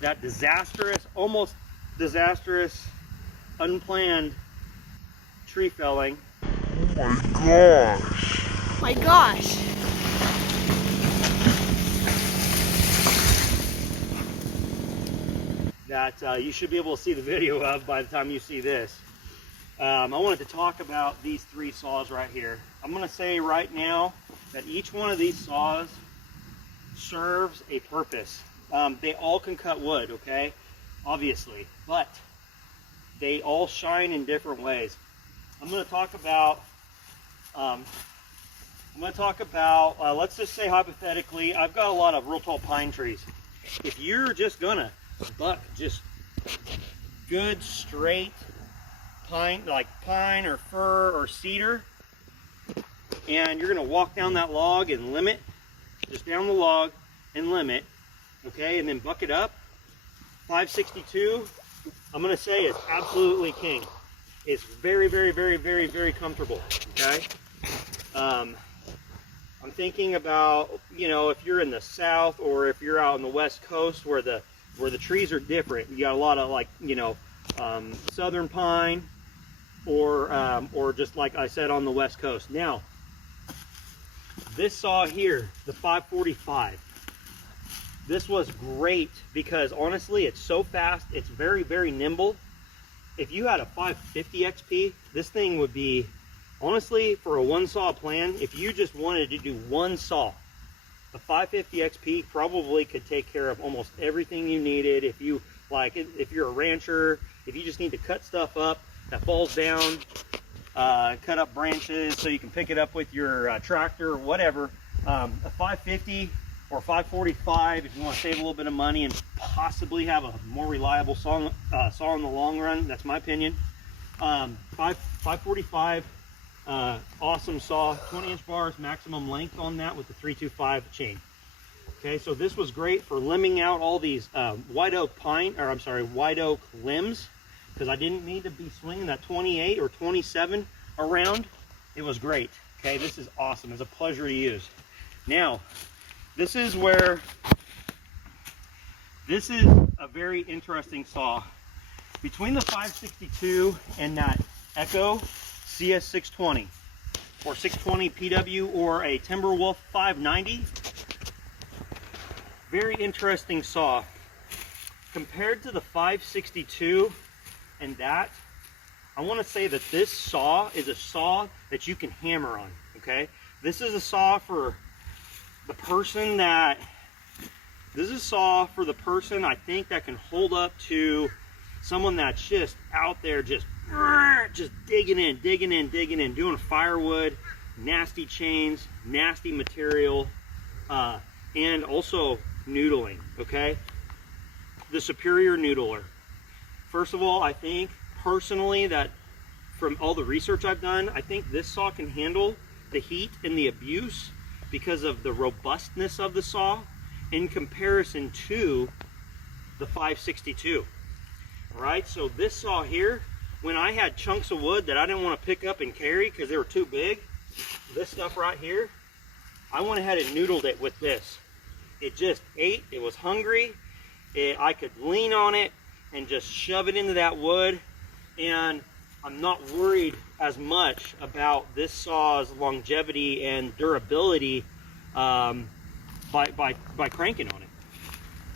that disastrous, almost disastrous, unplanned tree felling. Oh my gosh. My gosh. That you should be able to see the video of by the time you see this. I wanted to talk about these three saws right here. I'm going to say right now that each one of these saws serves a purpose. They all can cut wood, okay? Obviously, but they all shine in different ways. I'm going to talk about, let's just say hypothetically, I've got a lot of real tall pine trees. If you're just gonna buck just good straight pine, like pine or fir or cedar, and you're gonna walk down that log and limb it, just down the log and limb it, okay, and then buck it up, 562, I'm gonna say is absolutely king. It's very, very, very, very, very comfortable, okay? I'm thinking about, you know, if you're in the south or if you're out on the west coast where the trees are different. You got a lot of, like, you know, southern pine or just like I said on the west coast. Now, this saw here, the 545, this was great because honestly it's so fast, it's very, very nimble. If you had a 550 XP, this thing would be, honestly, for a one saw plan, if you just wanted to do one saw, the 550 XP probably could take care of almost everything you needed. If you like, if you're a rancher, if you just need to cut stuff up that falls down, cut up branches so you can pick it up with your tractor or whatever, a 550 or 545 if you want to save a little bit of money and possibly have a more reliable saw in the long run. That's my opinion. 545, awesome saw, 20-inch bars, maximum length on that with the 325 chain. Okay, so this was great for limbing out all these white oak limbs, because I didn't need to be swinging that 28 or 27 around. It was great. Okay, this is awesome. It's a pleasure to use. Now, this is a very interesting saw. Between the 562 and that Echo CS620 or 620 PW or a Timberwolf 590, very interesting saw. Compared to the 562 and that, I want to say that this saw is a saw that you can hammer on, okay? This is a saw for the person that, I think, that can hold up to someone that's just out there just digging in, doing firewood, nasty chains, nasty material, and also noodling, okay? The superior noodler. First of all, I think personally that from all the research I've done, I think this saw can handle the heat and the abuse because of the robustness of the saw in comparison to the 562. All right, so this saw here, when I had chunks of wood that I didn't want to pick up and carry because they were too big, this stuff right here, I went ahead and noodled it with this. It just ate, it was hungry, I could lean on it and just shove it into that wood, and I'm not worried as much about this saw's longevity and durability by cranking on it.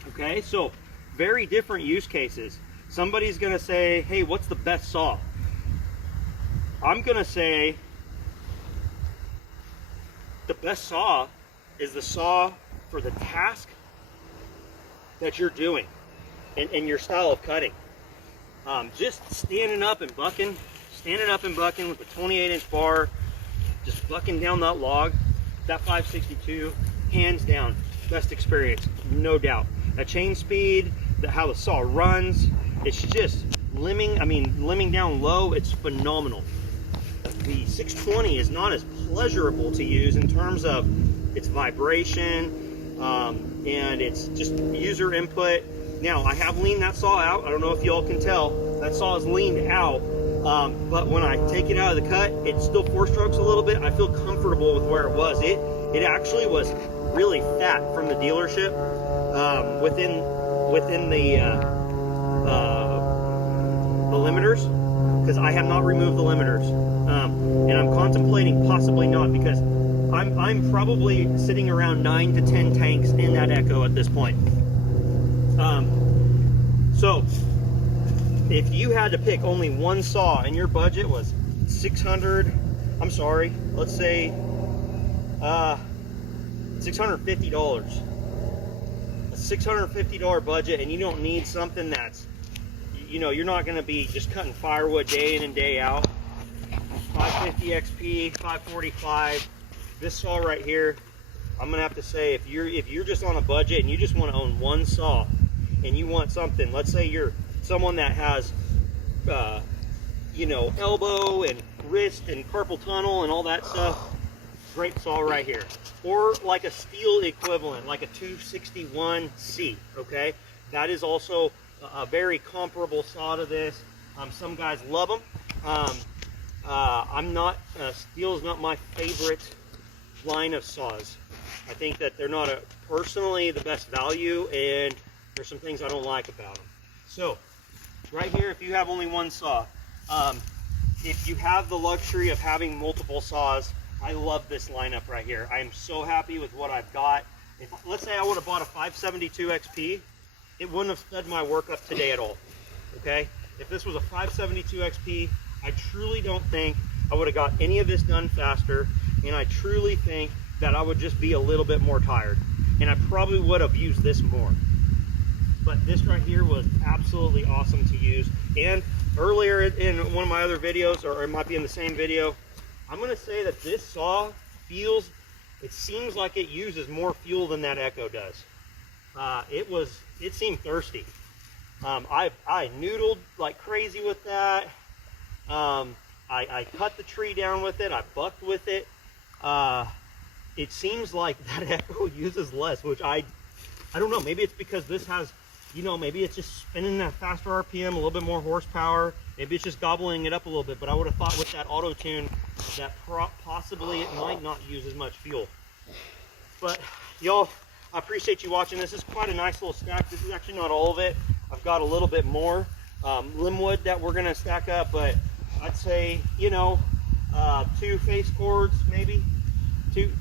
Okay, so very different use cases. Somebody's gonna say, hey, what's the best saw? I'm gonna say the best saw is the saw for the task that you're doing and your style of cutting. Just standing up and bucking with the 28-inch bar, just bucking down that log, that 562, hands down, best experience, no doubt. That chain speed, how the saw runs, it's just limbing down low, it's phenomenal. The 620 is not as pleasurable to use in terms of its vibration, and it's just user input. Now, I have leaned that saw out. I don't know if y'all can tell. That saw is leaned out, but when I take it out of the cut, it still four strokes a little bit. I feel comfortable with where it was. It actually was really fat from the dealership. Within within the limiters, because I have not removed the limiters, and I'm contemplating possibly not, because I'm probably sitting around 9 to 10 tanks in that Echo at this point. So if you had to pick only one saw and your budget was $600, I'm sorry, let's say $650, a $650 budget, and you don't need something that's, you know, you're not going to be just cutting firewood day in and day out. 550 XP, 545. This saw right here, I'm gonna have to say, if you're just on a budget and you just want to own one saw, and you want something, let's say you're someone that has, you know, elbow and wrist and carpal tunnel and all that stuff, great saw right here. Or like a steel equivalent, like a 261C. Okay, that is also a very comparable saw to this. Some guys love them. I'm not, steel is not my favorite line of saws. I think that they're not personally the best value, and there's some things I don't like about them. So right here, if you have only one saw, if you have the luxury of having multiple saws, I love this lineup right here. I am so happy with what I've got. If, let's say I would have bought a 572 XP, it wouldn't have sped my work up today at all. Okay, if this was a 572 XP, I truly don't think I would have got any of this done faster, and I truly think that I would just be a little bit more tired, and I probably would have used this more. But this right here was absolutely awesome to use. And earlier in one of my other videos, or it might be in the same video, I'm going to say that this saw feels, it seems like it uses more fuel than that Echo does. It seemed thirsty. I noodled like crazy with that. I cut the tree down with it. I bucked with it. It seems like that Echo uses less, which I don't know. Maybe it's because this has, you know, maybe it's just spinning that faster RPM, a little bit more horsepower. Maybe it's just gobbling it up a little bit. But I would have thought with that auto tune that possibly it might not use as much fuel. But y'all, I appreciate you watching. This is quite a nice little stack. This is actually not all of it. I've got a little bit more limb wood that we're gonna stack up, but I'd say, you know, 2 face cords, maybe two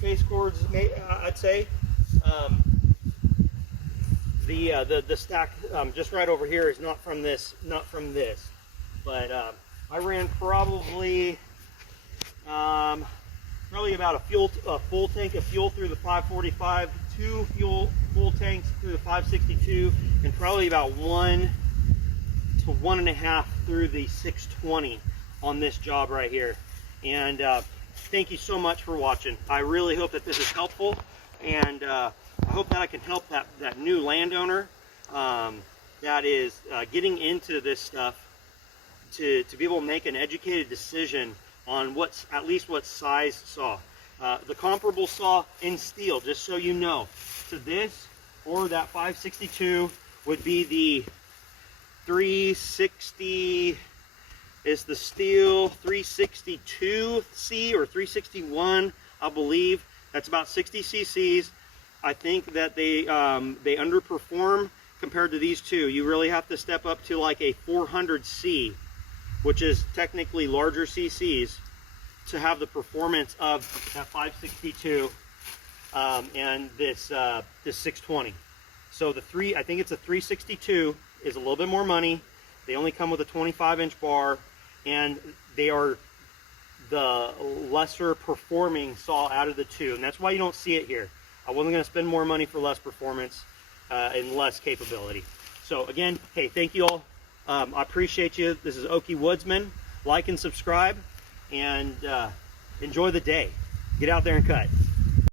face cords, I'd say. The stack just right over here is not from this, but I ran probably about a full tank of fuel through the 545, 2 full tanks through the 562, and probably about 1 to 1.5 through the 620 on this job right here. And thank you so much for watching. I really hope that this is helpful, and I hope that I can help that new landowner that is getting into this stuff to be able to make an educated decision on at least what size saw. The comparable saw in steel, just so you know, to this or that 562 would be the 360, is the steel 362C or 361, I believe. That's about 60 cc's. I think that they underperform compared to these two. You really have to step up to like a 400C, which is technically larger cc's, to have the performance of that 562 and this 620. So I think it's a 362 is a little bit more money. They only come with a 25-inch bar, and they are the lesser performing saw out of the two, and that's why you don't see it here. I wasn't going to spend more money for less performance and less capability. So again, hey, thank you all. I appreciate you. This is Okie Woodsman. Like and subscribe, and enjoy the day. Get out there and cut.